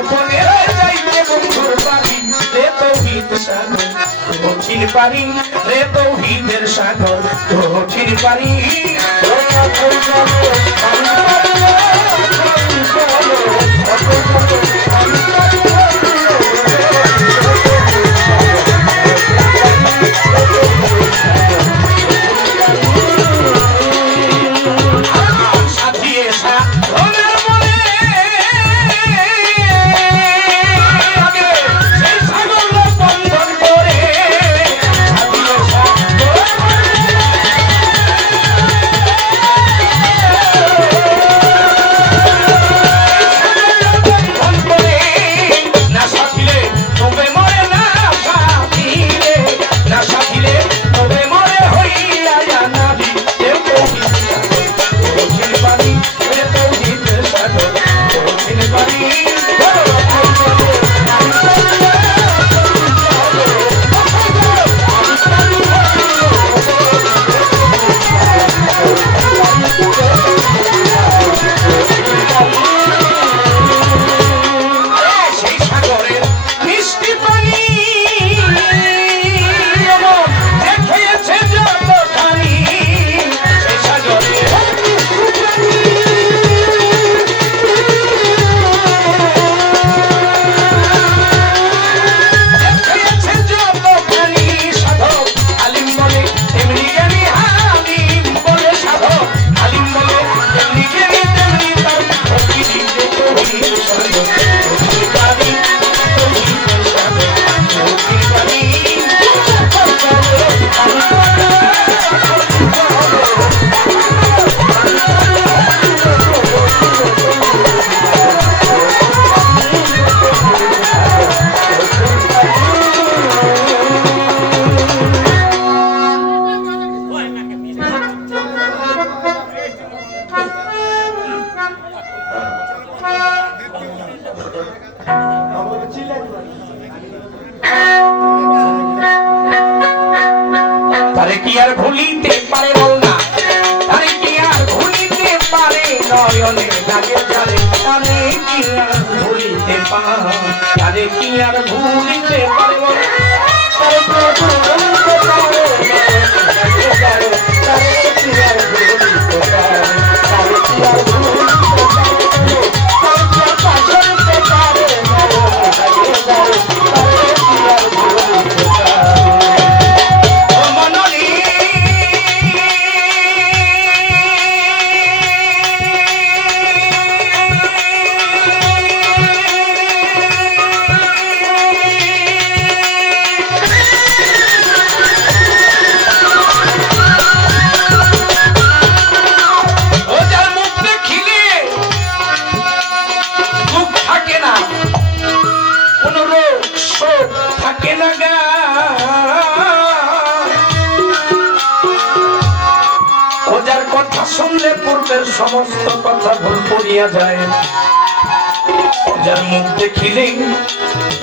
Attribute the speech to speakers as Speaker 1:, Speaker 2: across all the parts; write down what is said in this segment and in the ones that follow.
Speaker 1: গোপনে যাইতে বন্ধুর বাড়ি। রে তৌহিদ সাগর, কঠিন পারি। রে তৌহিদের সাগর, কঠিন পারি। Thank you. নয়নে লাগে তারে কি আর ভুলিতে পারে কি আর ভুলিতে পারে যার মুখ দেখিলে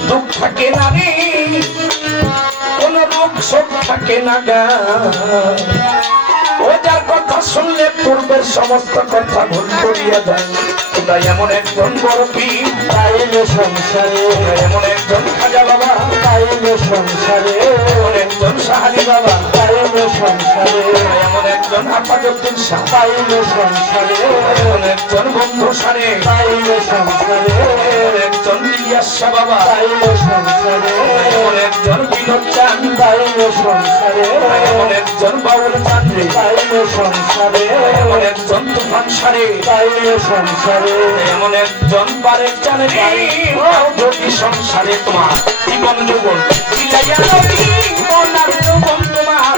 Speaker 1: দুঃখ থাকে না রে। কোন রোগ শোক থাকে না গা। ও যার কথা শুনলে পূর্বের সমস্ত কথা ভুল করিয়া যায়। তাই এমন একজন বড় পীর।
Speaker 2: তাইলে সংসারে।
Speaker 1: এমন একজন খাজা বাবা।
Speaker 2: তাইলে সংসারে।
Speaker 1: আপাদুদ্দিন শাহ
Speaker 2: সংসারে
Speaker 1: একজন বন্ধু সারে।
Speaker 2: পাইলে সংসারে
Speaker 1: একজন ইলিয়াস বাবা।
Speaker 2: পাইলে সংসারে
Speaker 1: একজন বিনোদ চান
Speaker 2: পাইলে সংসারে
Speaker 1: একজন বাউল চান্দ্রে
Speaker 2: পাইলে সংসারে
Speaker 1: এমন একজন তুফান সারে।
Speaker 2: পাইলে সংসারে
Speaker 1: এমন একজন বারেক জানে যদি সংসারে তোমার। জীবন জীবন আর তোমার।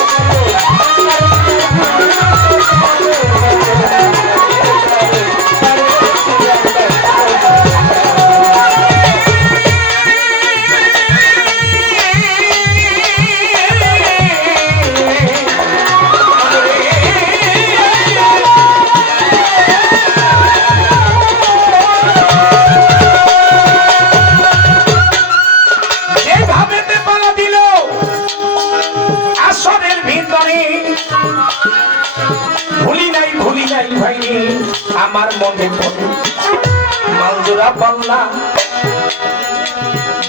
Speaker 1: নাই ভাই আমার মনে পড়ে। মালজোড়া পাল্লা,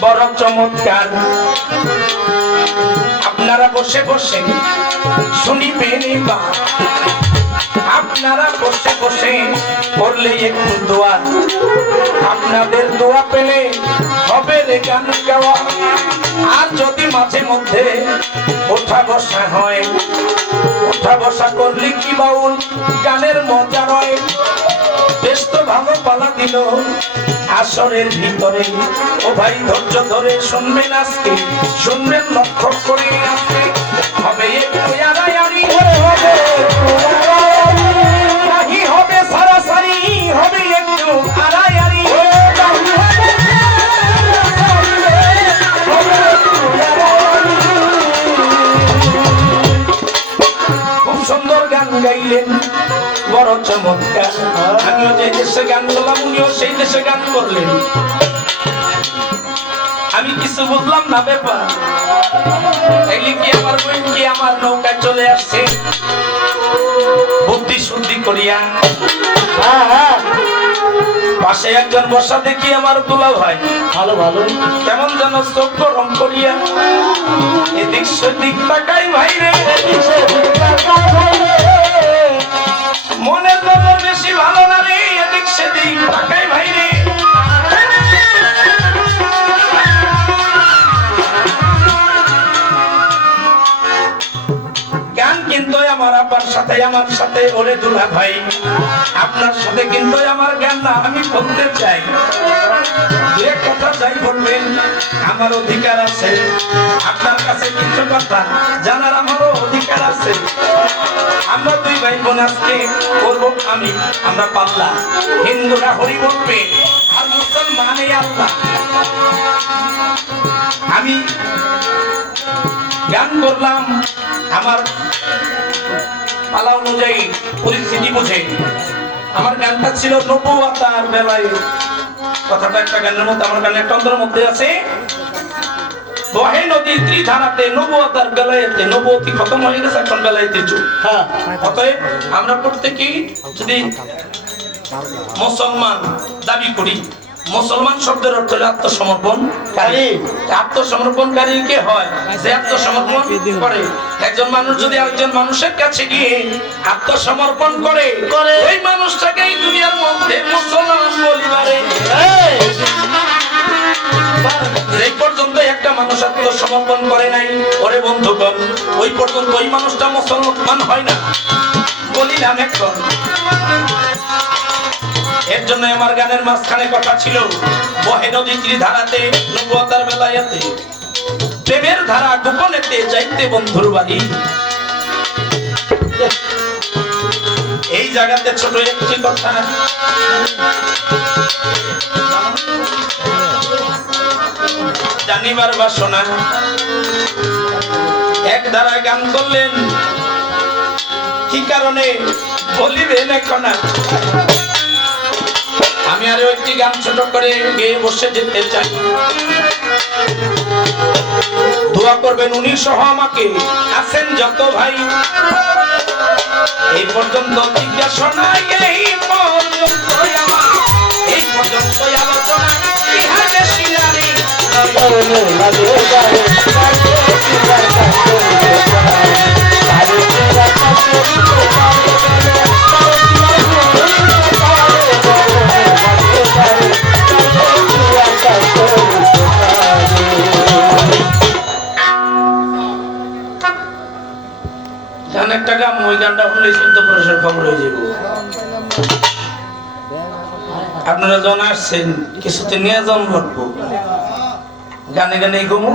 Speaker 1: বড় চমৎকার। আপনারা বসে বসে শুনিবেন বা আপনারা বসে বসে করলে একটু দোয়া। আপনাদের দোয়া পেলে হবে রে গান গাওয়া। আর যদি মাঝে মধ্যে ওঠা বসা হয় ওঠা বসা করলি কি বাউল? গানের মজা রয় বেশ তো ভালো পালা দিল। আসরের ভিতরে। ও ভাই ধৈর্য ধরে শুনবেন আজকে। শুনবেন লক্ষ্য করে আজকে। হবে একটু চমৎকার। আমিও যে দেশে গান করলাম উনিও সেই দেশে গান করলেন। আমি কিছু বুঝলাম না ব্যাপার। এগুলি কি আমার বোন কি আমার নৌকায় চলে আসছে? বুদ্ধি শুদ্ধি করিয়া।
Speaker 2: হ্যাঁ হ্যাঁ।
Speaker 1: পাশে একজন বসা দেখি আমার দুলা ভাই।
Speaker 2: ভালো ভালো।
Speaker 1: কেমন যেন চোখ গরম করিয়া। এদিক সেদিক তাকাই ভাই রে মনের নজর বেশি ভালো না রে, এদিক সেদিক তাকাই ভাই রে। কিন্তু আমার আব্বার সাথে, আমার সাথে, ওরে দুলা ভাই আপনার সাথে কিন্তু আমার জ্ঞান না, আমি বলতে চাই। আমার অধিকার আছে। আপনার কাছে কিছু কথা জানার আমারও অধিকার আছে। আমরা দুই ভাই বোন আজকে করব আমি, আমরা পাল্লা। হিন্দুরা হরি বলবে, আর মুসলমান আল্লাহ। আমি গান করলাম, আমার পালা অনুযায়ী পরিস্থিতি বুঝে। আমার গানটা ছিল নবুয়াতার বেলায়। কথাটা একটা গানের মধ্যে আমার গানের একটা অন্তরের মধ্যে আছে। বহে নদীর ত্রিধারাতে নবুয়াতার বেলায়েতে নবুয়তি খতম হয়ে গেছে এখন বেলায়েতে যুগ
Speaker 2: হ্যাঁ।
Speaker 1: অতএব আমরা প্রত্যেকেই যদি মুসলমান দাবি করি মুসলমান শব্দের অর্থ হলো আত্মসমর্পণকারী আত্মসমর্পণকারী কে হয়? যে আত্মসমর্পণ করে। একজন মানুষ যদি আরেকজন মানুষের কাছে গিয়ে আত্মসমর্পণ করে
Speaker 2: করে।
Speaker 1: ওই মানুষটাকে এই দুনিয়ার মধ্যে মুসলমান বলিবারে ওই পর্যন্ত ওই মানুষটা মুসলমান হয় না। বলিলাম, এখন? এর জন্য আমার গানের মাঝখানে কথা ছিল, বহে নদী ধারাতে, নবুয়তার বেলায়াতে প্রেমের ধারা গোপনেতে যাইতে বন্ধুর বাড়ি। এই জায়গাতে ছোট একটি কথা। জানিবার বাসনা এক ধারা গান করলেন। কি কারণে? বলিবেন এখন। আমি আরও একটি গান ছোট করে গেয়ে বসে যেতে চাই। দোয়া করবেন উনি সহ আমাকে। আছেন যত ভাই। এই পর্যন্ত জিজ্ঞাসা এই পর্যন্ত এই পর্যন্ত আলোচনা ইহা বেশি নারী। একটা গান ওই গানটা শুনলে পুরুষের খবর হয়ে যাব আপনারা জন আসছেন, কিছুতে নিয়ে জন লাগবো গানে গানে ঘুমো